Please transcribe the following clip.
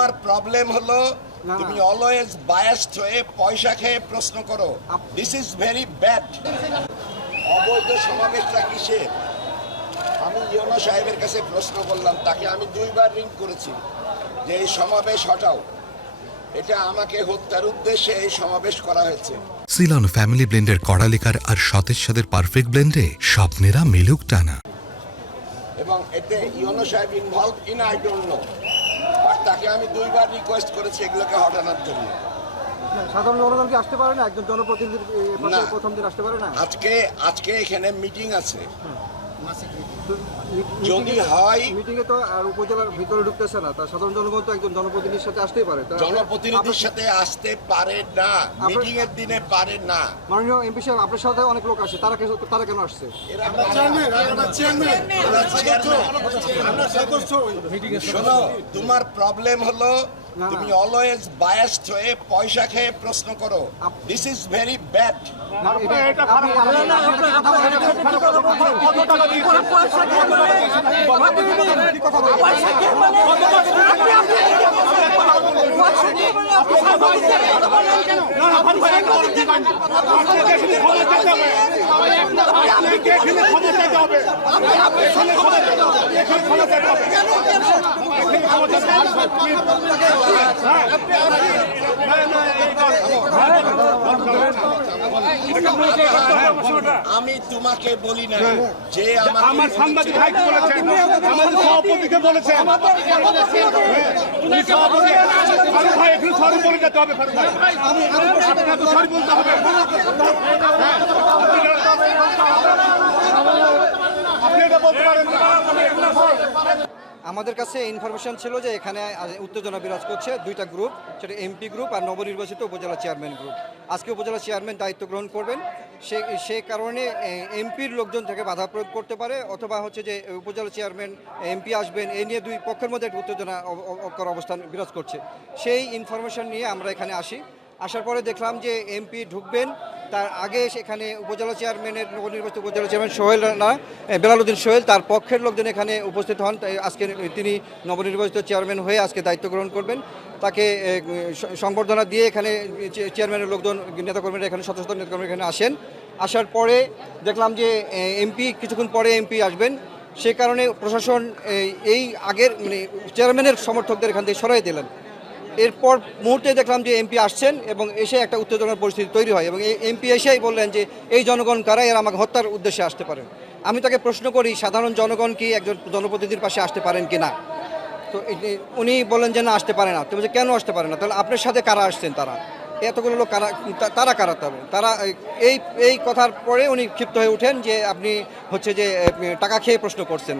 তোমার প্রবলেম হলো। তুমি অলওয়েজ বায়াসড হয়ে পয়সা খেয়ে প্রশ্ন করো। দিস ইজ ভেরি ব্যাড অবৈধ সমাবেশটা কিসের আমি ইয়নো সাহেবের কাছে প্রশ্ন করলাম তাকে আমি দুইবার রিং করেছি যে এই সমাবেশ হটাও। এটা আমাকে হত্যার উদ্দেশ্যে এই সমাবেশ করা হয়েছে। সিলন ফ্যামিলি ব্লেন্ডের কড়ালিকার আর সতেজ সাদের পারফেক্ট ব্লেন্ডে স্বপ্নেরা মিলুক টানা। এবং এতে ইয়নো সাহেব involve in I don't know তাকে আমি দুইবার রিকোয়েস্ট করেছি এগুলোকে হটানোর জন্য। সাধারণ জনগণ কি আসতে পারে না? একজন জনপ্রতিনিধির এ, প্রথম দিন আসতে পারে না? আজকে আজকে এখানে মিটিং আছে। যদি হয় মিটিংয়ে তো আর উপজেলার ভিতরে ঢুকতেছে না। তার সাধারণ জনগণ তো একজন জনপ্রতিনিধির সাথে আসতেই পারে। তা- জনপ্রতিনিধির সাথে আসতে পারে না। মিটিং এর দিনে পারে না। মাননীয় এমপি সাহেব আপনার সাথে অনেক লোক আসে। তারা কেন তারা কেন আসছে? শোনো তোমার প্রবলেম হলো তুমি অলওয়েজ বায়াসড হয়ে পয়সা খেয়ে প্রশ্ন করো দিস ইজ ভেরি ব্যাড না, এটা- আপনি- আপনি- আমি তোমাকে বলি না যে আমার সাংবাদিক বলেছে- বলেছেন আমাদের সভাপতিকে বলেছেন ফারুক ভাই এখানে সরি বলে যেতে হবে ফারুক ভাই। আপনাকে সরি বলতে হবে। আপনি এটা বলতে পারেন না। আমাদের কাছে ইনফরমেশন ছিল যে এখানে উত্তেজনা বিরাজ করছে দুইটা গ্রুপ সেটা এমপি গ্রুপ আর নবনির্বাচিত উপজেলা চেয়ারম্যান গ্রুপ আজকে উপজেলা চেয়ারম্যান দায়িত্ব গ্রহণ করবেন। সে সে কারণে এমপির লোকজন থেকে বাধা প্রয়োগ করতে পারে, অথবা হচ্ছে যে উপজেলা চেয়ারম্যান এমপি আসবেন এই নিয়ে দুই পক্ষের মধ্যে একটা উত্তেজনা অব- অব- অবস্থান বিরাজ করছে। সেই ইনফরমেশন নিয়ে আমরা এখানে আসি। আসার পরে দেখলাম যে এমপি ঢুকবেন তার আগে সেখানে উপজেলা চেয়ারম্যানের নবনির্বাচিত উপজেলা চেয়ারম্যান সোহেল রানা বেলালুদ্দিন সোহেল তার পক্ষের লোকজন এখানে উপস্থিত হন। আজকে তিনি নবনির্বাচিত চেয়ারম্যান হয়ে আজকে দায়িত্ব গ্রহণ করবেন। তাকে সংবর্ধনা দিয়ে এখানে চেয়ারম্যানের লোকজন, নেতাকর্মীরা এখানে শত শত নেতাকর্মী এখানে আসেন। আসার পরে দেখলাম যে এমপি কিছুক্ষণ পরে এমপি আসবেন। সে কারণে প্রশাসন এই আগের মানে চেয়ারম্যানের সমর্থকদের এখান থেকে সরাই দিলেন। এরপর মুহূর্তে দেখলাম যে এমপি আসছেন এবং এসে একটা উত্তেজনার পরিস্থিতি তৈরি হয় এবং এই এমপি এসেই বললেন যে এই জনগণ কারা এরা আমাকে হত্যার উদ্দেশ্যে আসতে পারেন। আমি তাকে প্রশ্ন করি, সাধারণ জনগণ কি একজন জনপ্রতিনিধির পাশে আসতে পারেন কি না তো উনি বললেন যে না, আসতে পারে না। তো বলছে, কেন আসতে পারে না? তাহলে আপনার সাথে কারা আসছেন তারা? এতগুলো লোক কারা তারা কারা তবে তারা এই এই কথার পরে উনি ক্ষিপ্ত হয়ে ওঠেন যে আপনি হচ্ছে যে টাকা খেয়ে প্রশ্ন করছেন।